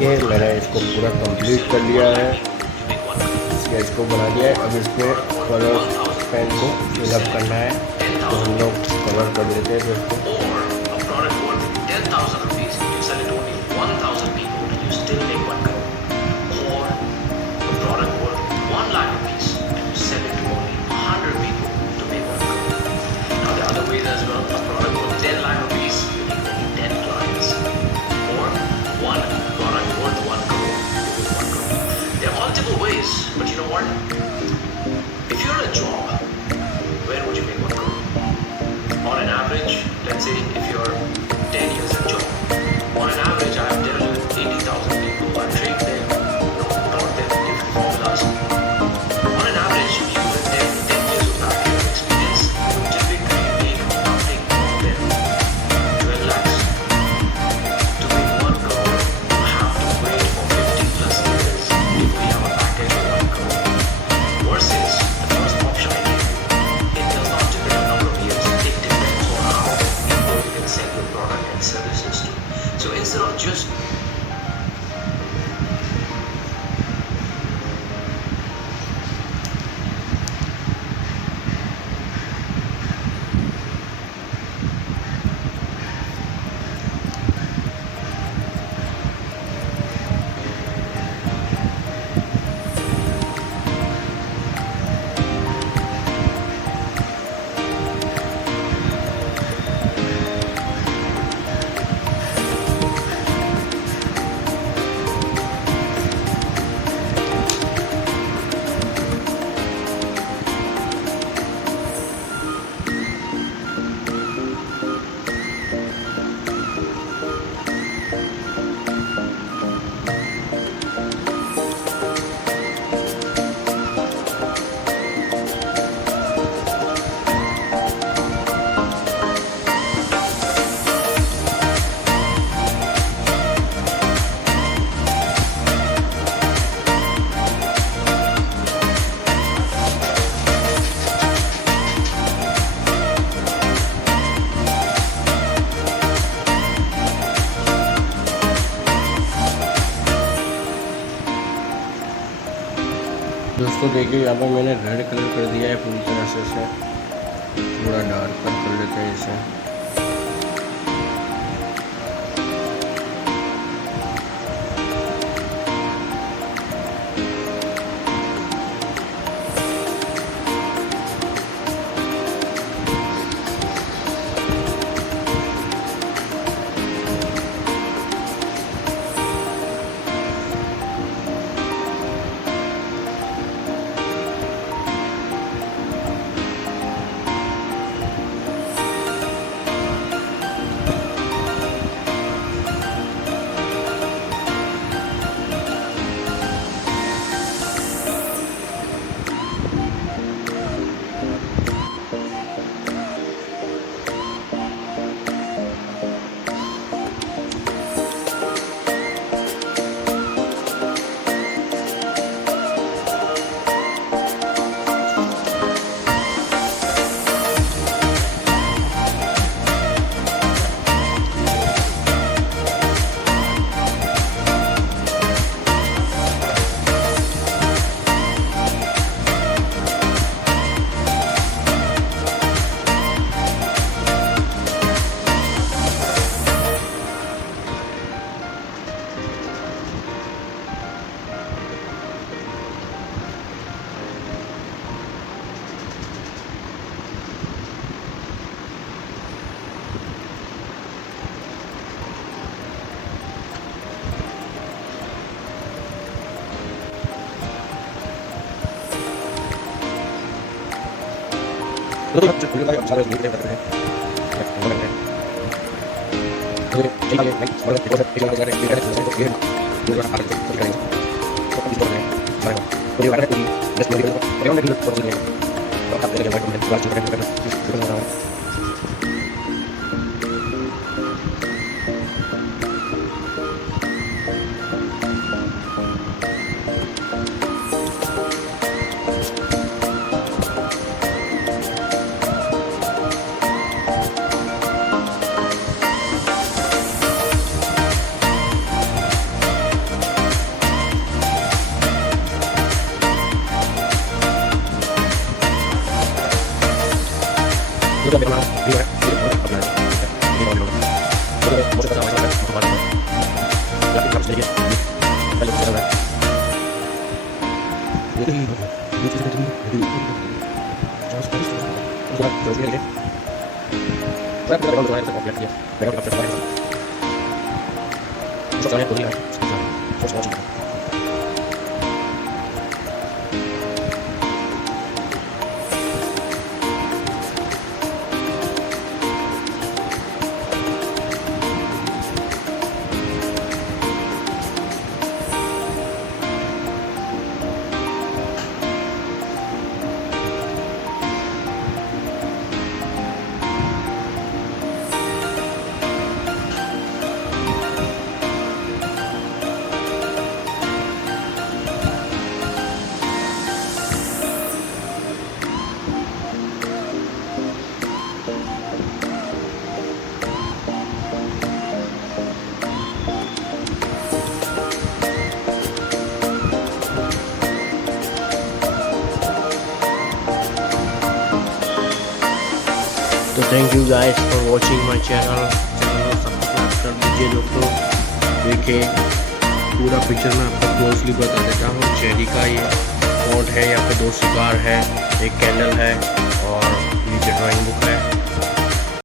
देखिए मैंने इसको पूरा कंप्लीट कर लिया है, स्केच को बना दिया है। अब इसमें कलर पेन को फिलअप करना है, तो हम लोग कलर कर देते हैं दोस्तों। But you know what? If you're a job, where would you make 1 crore? On an average, let's say if you're 10 years in job, on an average I have dealt with 80,000 people. I've trained them, taught them different formulas. On an average, you with 10 years of practical experience, you typically make nothing more than 12 lakhs. To make 1 crore, you have to wait for 50 plus years before you have a package of 1 crore. Versus the first option I gave you, it does not depend on number of years. It depends on how people you can sell your product and services to. So instead of just दोस्तों देखिए यहाँ पर मैंने red colour कर दिया है पूरी तरह से थोड़ा डार्क कर लेते हैं इसे। तो thank you guys for watching my channel को सब्सक्राइब कर दीजिए दोस्तों। देखिए पूरा पिक्चर मैं आपको क्लोजली बता देता हूँ। चेरी का ये पॉट है, यहाँ पे 2 शिकार है, एक कैंडल है।